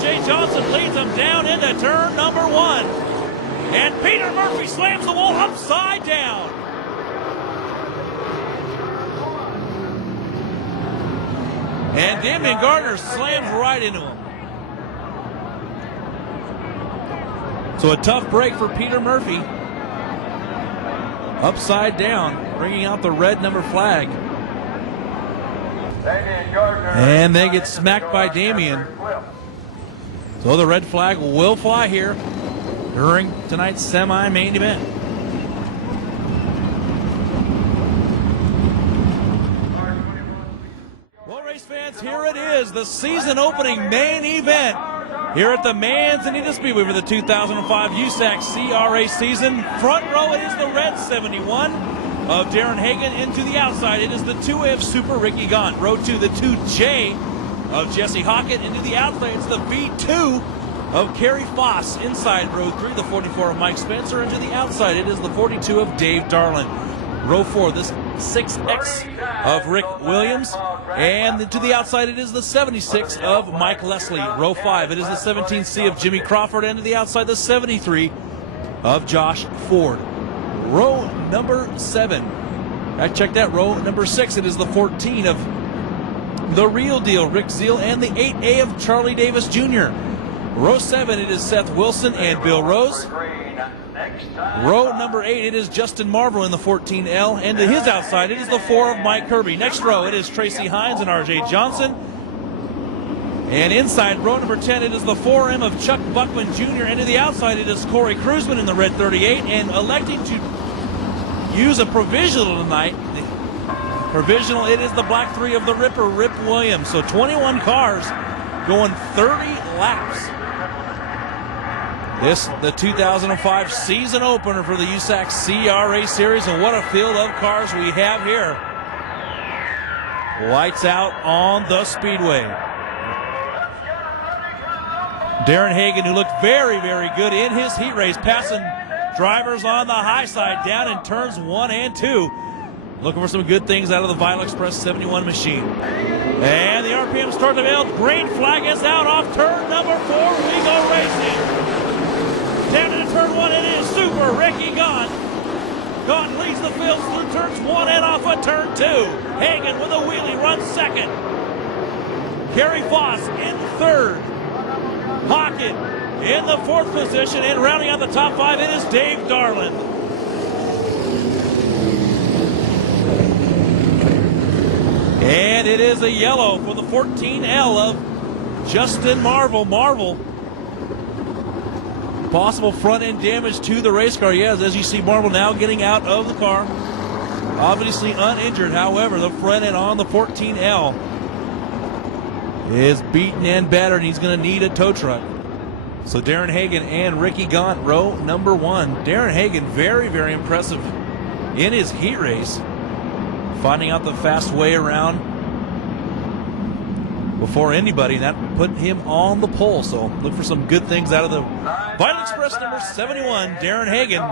R.J. Johnson leads them down into turn number 1. And Peter Murphy slams the wall upside down. And Damian Gardner slams right into him. So a tough break for Peter Murphy. Upside down, bringing out the red number flag. And they get smacked by Damian. So the red flag will fly here during tonight's semi-main event. Well, race fans, here it is, the season opening main event here at the Manzanita Speedway for the 2005 USAC CRA season. Front row, it is the red 71 of Darren Hagen. Into the outside, it is the 2A of Super Ricky Gaunt. Row 2, the 2J of Jesse Hockett. Into the outside, it's the V2 of Kerry Foss. Inside row 3, the 44 of Mike Spencer. Into the outside, it is the 42 of Dave Darland. Row 4, this 6X of Rick Williams. And to the outside, it is the 76 of Mike Leslie. Row 5, it is the 17C of Jimmy Crawford. And to the outside, the 73 of Josh Ford. Row number 7. I checked that. Row number 6, it is the 14 of The Real Deal, Rick Zeal. And the 8A of Charlie Davis Jr. Row 7, it is Seth Wilson and Bill Rose. Row number 8, it is Justin Marvel in the 14L. And to his outside, it is the 4 of Mike Kirby. Next row, it is Tracy Hines and R.J. Johnson. And inside row number 10, it is the 4M of Chuck Buckman Jr. And to the outside, it is Corey Cruzman in the red 38. And electing to use a provisional tonight. Provisional, it is the black 3 of the Ripper, Rip Williams. So 21 cars going 30 laps. This, the 2005 season opener for the USAC CRA Series, and what a field of cars we have here. Lights out on the speedway. Darren Hagen, who looked very, very good in his heat race, passing drivers on the high side down in turns 1 and 2. Looking for some good things out of the Vital Express 71 machine. And the RPM start to build. Green flag is out off turn number 4. We go racing. Down into turn 1, it is Super Ricky Gaunt. Gaunt leads the field through turns 1 and off of turn 2. Hagen with a wheelie runs second. Kerry Foss in third. Hockett in the 4th position, and rounding out the top 5, it is Dave Darland. And it is a yellow for the 14L of Justin Marvel. Marvel. Possible front end damage to the race car. Yes, as you see, Marvel now getting out of the car. Obviously uninjured. However, the front end on the 14L is beaten and battered, and he's going to need a tow truck. So Darren Hagen and Ricky Gaunt, row number 1. Darren Hagen, very, very impressive in his heat race. Finding out the fast way around before anybody, and that put him on the pole. So look for some good things out of the Vital Express number 71, Darren Hagen.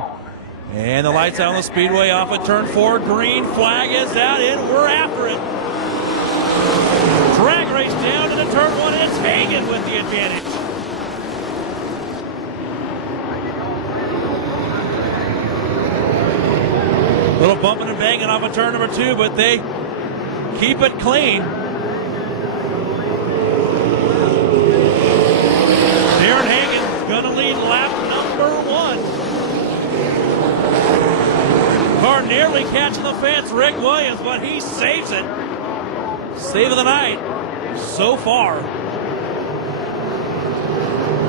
And the lights out on the speedway off of turn 4. Green flag is out, and we're after it. Drag race down into turn 1, and it's Hagen with the advantage. Little bumping and banging off of turn number 2, but they keep it clean. Darren Hagen's going to lead lap number 1. Car nearly catching the fence, Rick Williams, but he saves it. Save of the night so far.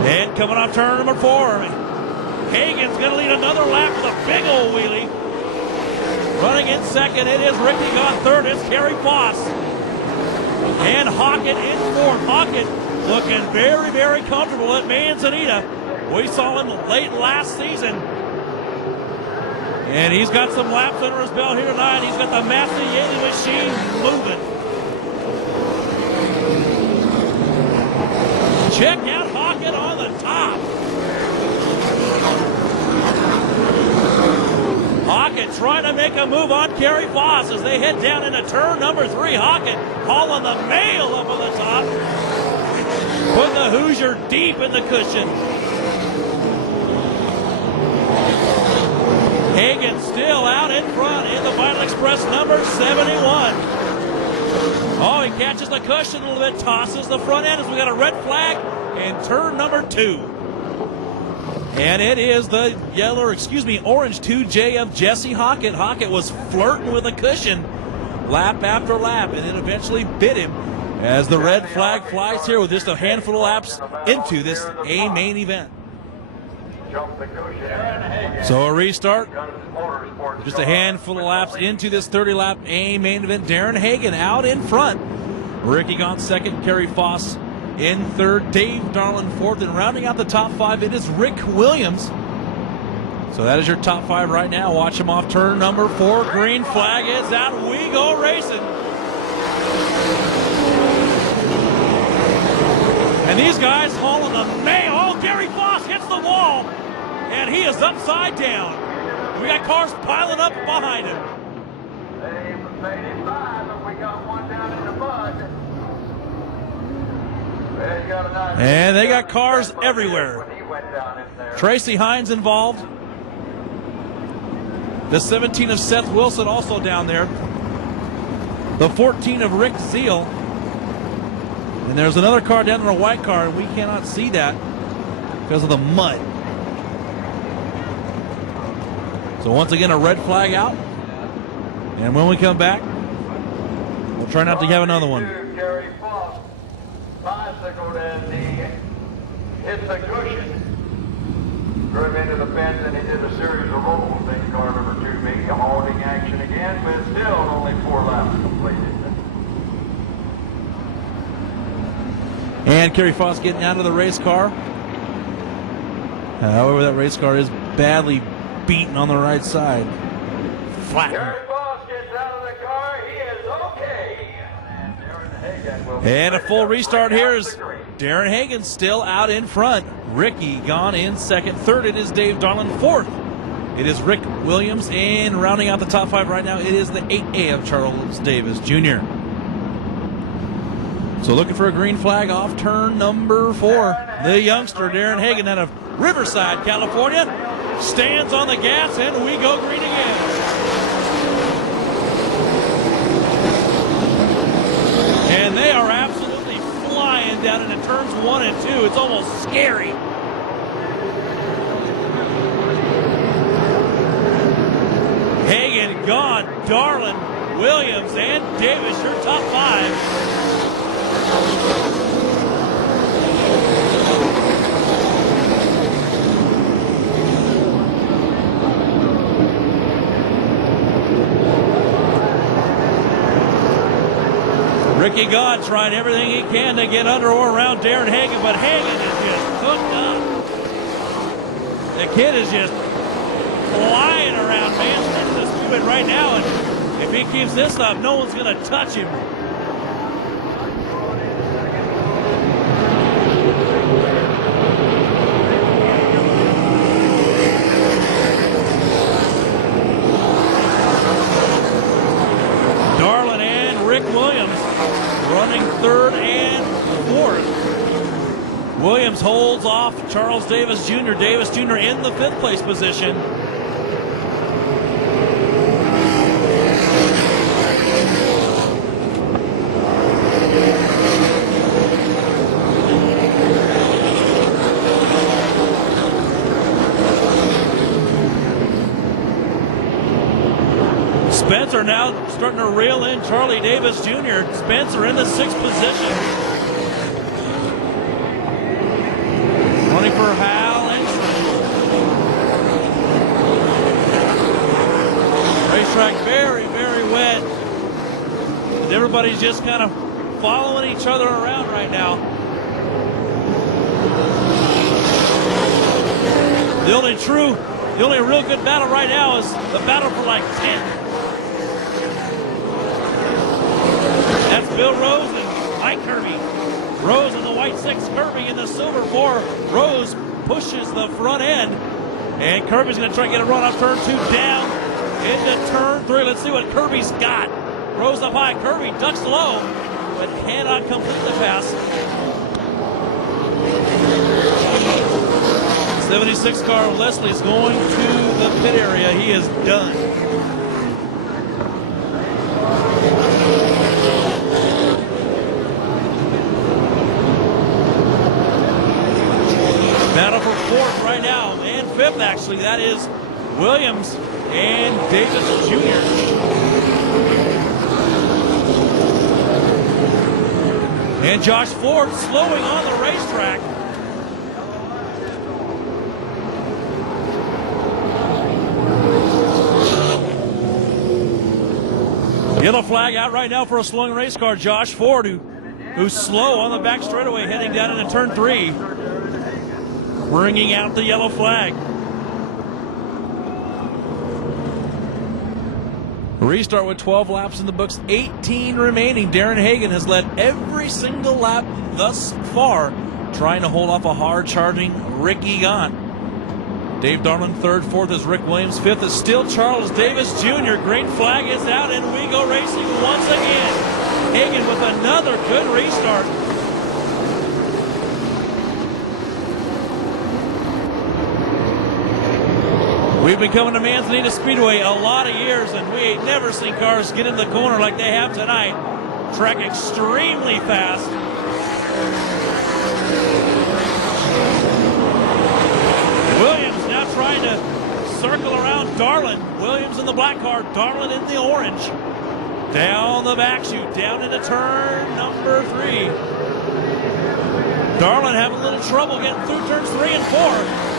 And coming off turn number 4, Hagen's going to lead another lap with a big old wheelie. Running in second, it is Ricky Gaunt. Third, it's Kerry Foss. And Hockett in 4th. Hockett looking very, very comfortable at Manzanita. We saw him late last season. And he's got some laps under his belt here tonight. He's got the Master Yeti machine moving. Check out Hockett on the top. Hockett trying to make a move on Kerry Foss as they head down into turn number 3. Hockett hauling the mail up on the top. Putting the Hoosier Frazier deep in the cushion. Hagen still out in front in the Vital Express number 71. Oh, he catches the cushion a little bit, tosses the front end as we got a red flag in turn number 2. And it is the orange 2J of Jesse Hockett. Hockett was flirting with the cushion lap after lap, and it eventually bit him as the red flag flies here with just a handful of laps into this A main event. So a restart, just a handful of laps into this 30-lap A main event. Darren Hagen out in front. Ricky Gaunt second, Kerry Foss in third, Dave Darland fourth, and rounding out the top 5, it is Rick Williams. So that is your top 5 right now. Watch him off turn number 4. Green flag is out. We go racing. And these guys hauling the mail. Oh, Gary Foss hits the wall, and he is upside down. We got cars piling up behind him. They made it 5, but we got one down in the mud. And they got cars everywhere. Tracy Hines involved. The 17 of Seth Wilson also down there. The 14 of Rick Zeal. And there's another car down in a white car, and we cannot see that because of the mud. So once again, a red flag out. And when we come back, we'll try not to have another one. Bicycled and he hit the cushion, drove into the fence, and he did a series of rolls in car number 2, making a holding action again, but still only 4 laps completed. And Kerry Foss getting out of the race car. However, that race car is badly beaten on the right side. Flat. Kerry Foss gets out of the car. He is okay. And a full restart here is Darren Hagen still out in front. Ricky gone in second. Third, it is Dave Darland. Fourth, it is Rick Williams. And rounding out the top 5 right now, it is the 8A of Charles Davis Jr. So looking for a green flag off turn number 4. The youngster, Darren Hagen, out of Riverside, California, stands on the gas, and we go green again. And they are absolutely flying down into turns 1 and 2. It's almost scary. Hagen gone, Darland, Williams, and Davis, your top 5. Ricky Gaunt trying everything he can to get under or around Darren Hagen, but Hagen is just hooked up. The kid is just flying around Manzanita Speedway right now, and if he keeps this up, no one's going to touch him. Darland and Rick Williams running third and fourth. Williams holds off Charles Davis Jr. Davis Jr. in the 5th place position. Spencer now starting to reel in Charlie Davis Jr. Spencer in the 6th position. Running for Hal Engstrom. Racetrack very, very wet. And everybody's just kind of following each other around right now. The only real good battle right now is the battle for like 10th. That's Bill Rose and Mike Kirby. Rose in the white 6, Kirby in the silver 4. Rose pushes the front end, and Kirby's going to try to get a run off turn 2 down into turn 3. Let's see what Kirby's got. Rose up high. Kirby ducks low, but cannot complete the pass. 76 car of Leslie's going to the pit area. He is done. Battle for fourth right now, and fifth actually. That is Williams and Davis Jr. And Josh Ford slowing on the racetrack. Yellow flag out right now for a slowing race car. Josh Ford, who's slow on the back straightaway heading down into turn 3. Bringing out the yellow flag. Restart with 12 laps in the books, 18 remaining. Darren Hagen has led every single lap thus far, trying to hold off a hard-charging Rick Egan. Dave Darland third, fourth is Rick Williams, fifth is still Charles Davis Jr. Green flag is out, and we go racing once again. Hagen with another good restart. We've been coming to Manzanita Speedway a lot of years, and we ain't never seen cars get in the corner like they have tonight. Track extremely fast. Williams now trying to circle around Darland. Williams in the black car, Darland in the orange. Down the back chute, down into turn number 3. Darland having a little trouble getting through turns 3 and 4.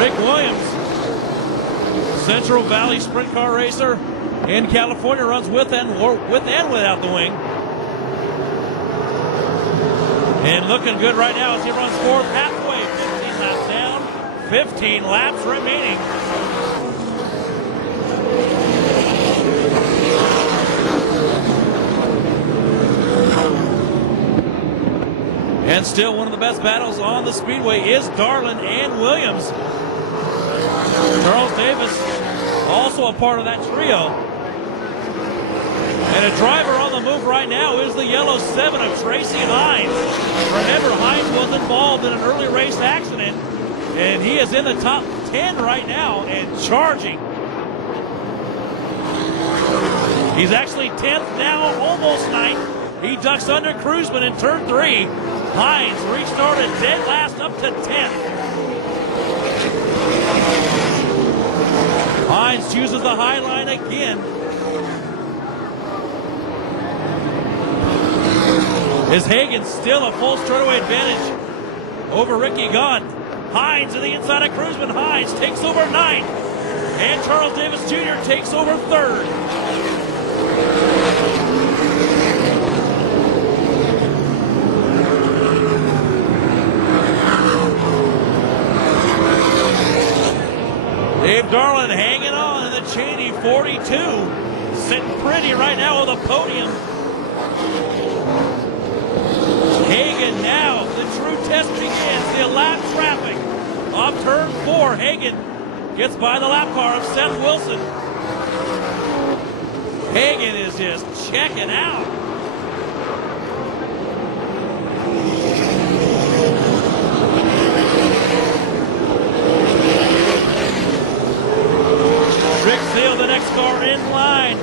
Rick Williams, Central Valley Sprint Car Racer in California, runs with and without the wing. And looking good right now as he runs fourth halfway, 15 laps down, 15 laps remaining. And still one of the best battles on the speedway is Darland and Williams. Charles Davis also a part of that trio. And a driver on the move right now is the yellow 7 of Tracy Hines. Remember, Hines was involved in an early race accident, and he is in the top 10 right now and charging. He's actually 10th now, almost 9th. He ducks under Cruzman in turn 3. Hines restarted dead last up to 10th. Hines chooses the high line again. Is Hagen still a full straightaway advantage over Ricky Gunn? Hines to the inside of Cruzman. Hines takes over 9th. And Charles Davis Jr. takes over 3rd. Dave Darland hanging on in the Cheney 42. Sitting pretty right now on the podium. Hagen now, the true test begins. The lap traffic off turn 4. Hagen gets by the lap car of Seth Wilson. Hagen is just checking out. Rick Seal, the next car in line,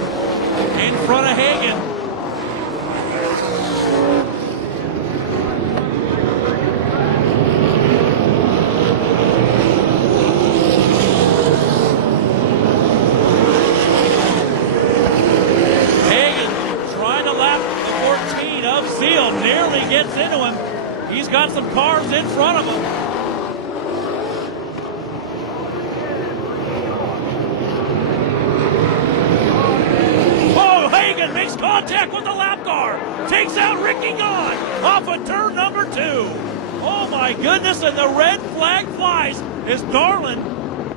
in front of Hagen. Hagen trying to lap the 14 of Seal, nearly gets into him. He's got some cars in front of him. Makes contact with the lap car, takes out Ricky Gunn off of turn number 2. Oh my goodness, and the red flag flies as Darland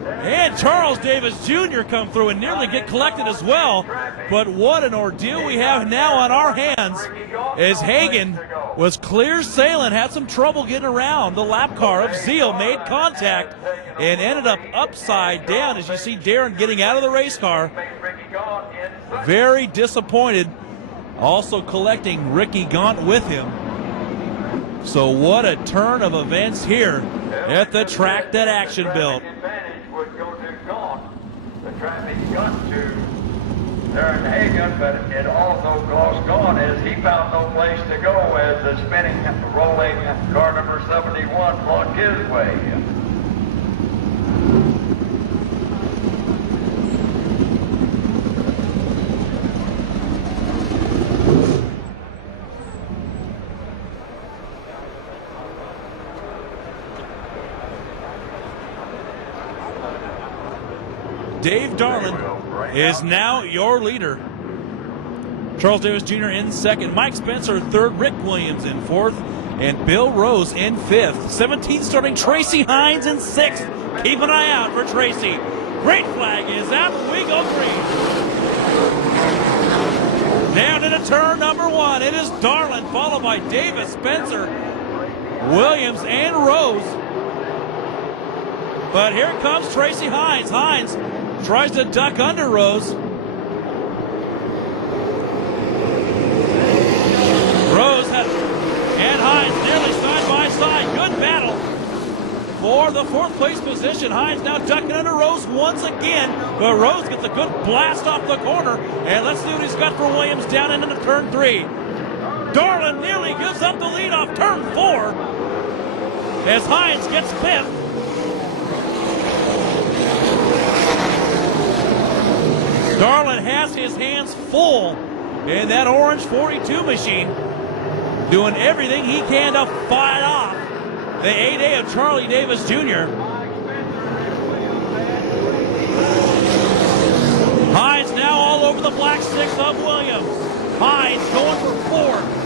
and Charles Davis Jr. come through and nearly get collected as well. But what an ordeal we have now on our hands as Hagen was clear sailing, had some trouble getting around. The lap car of Zeal made contact and ended up upside down as you see Darren getting out of the race car. Very disappointed also collecting Ricky Gaunt with him. So what a turn of events here at the track that action built. The advantage would go to Gaunt. The traffic got to Darland Hagen, but it also cost Gaunt as he found no place to go as the spinning, rolling car number 71 blocked his way. Dave Darland is now your leader. Charles Davis Jr. in second. Mike Spencer third. Rick Williams in fourth. And Bill Rose in fifth. 17th starting Tracy Hines in sixth. Keep an eye out for Tracy. Great flag is out. We go green. Down into turn number one. It is Darland, followed by Davis, Spencer, Williams, and Rose. But here comes Tracy Hines. Hines tries to duck under Rose. Rose and Hines nearly side by side. Good battle for the fourth place position. Hines now ducking under Rose once again. But Rose gets a good blast off the corner. And let's see what he's got for Williams down into turn three. Darland nearly gives up the lead off turn four as Hines gets fifth. Darland has his hands full in that orange 42 machine, doing everything he can to fight off the 8A of Charlie Davis Jr. Hines now all over the black six of Williams. Hines going for fourth.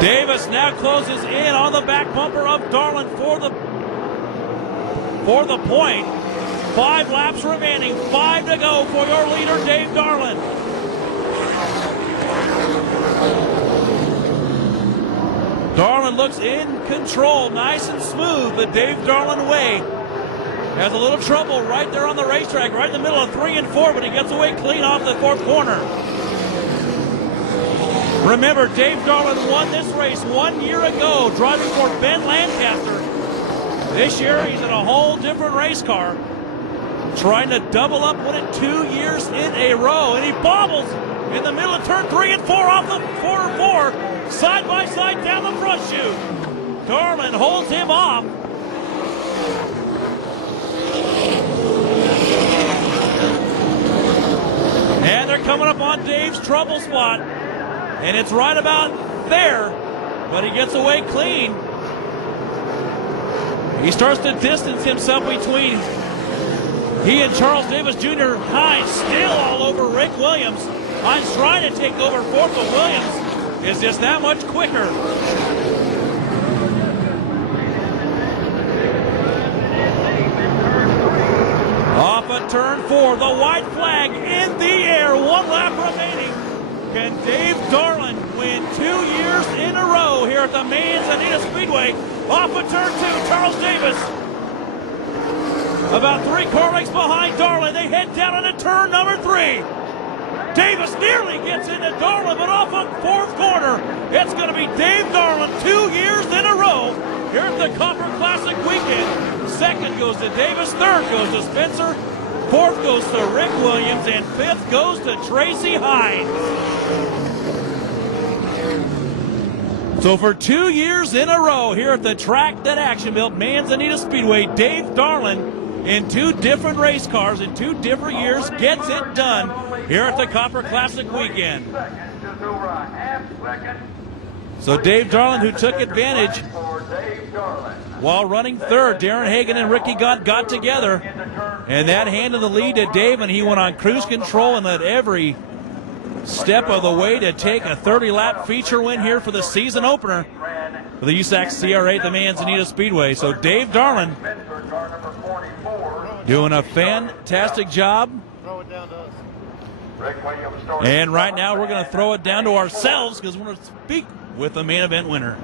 Davis now closes in on the back bumper of Darland for the point. 5 laps remaining, 5 to go for your leader, Dave Darland. Darland looks in control, nice and smooth, the Dave Darland way. Has a little trouble right there on the racetrack, right in the middle of 3 and 4, but he gets away clean off the fourth corner. Remember, Dave Darland won this race 1 year ago, driving for Ben Lancaster. This year, he's in a whole different race car, trying to double up, win it 2 years in a row, and he bobbles in the middle of turn 3 and 4 off the 4-4, side by side down the front chute. Darland holds him off. And they're coming up on Dave's trouble spot. And it's right about there, but he gets away clean. He starts to distance himself between he and Charles Davis Jr. Hines still all over Rick Williams. Hines trying to take over fourth, but Williams is just that much quicker. Off of turn 4, the white flag in the air, 1 lap remaining. Can Dave Darland win 2 years in a row here at the Manzanita Speedway? Off of turn 2, Charles Davis. About 3 car lengths behind Darland. They head down into turn number 3. Davis nearly gets into Darland, but off of fourth corner. It's going to be Dave Darland 2 years in a row here at the Copper Classic weekend. Second goes to Davis, third goes to Spencer, fourth goes to Rick Williams, and fifth goes to Tracy Hines. So for 2 years in a row here at the track that action built, Manzanita Speedway, Dave Darland in 2 different race cars in 2 different years gets it done here at the Copper Classic weekend. So Dave Darland, who took advantage while running third, Darren Hagen and Ricky Gaunt got together, and that handed the lead to Dave, and he went on cruise control and led every step of the way to take a 30-lap feature win here for the season opener for the USAC CRA at the Manzanita Speedway. So Dave Darland doing a fantastic job. And right now we're going to throw it down to ourselves because we're going to speak with the main event winner.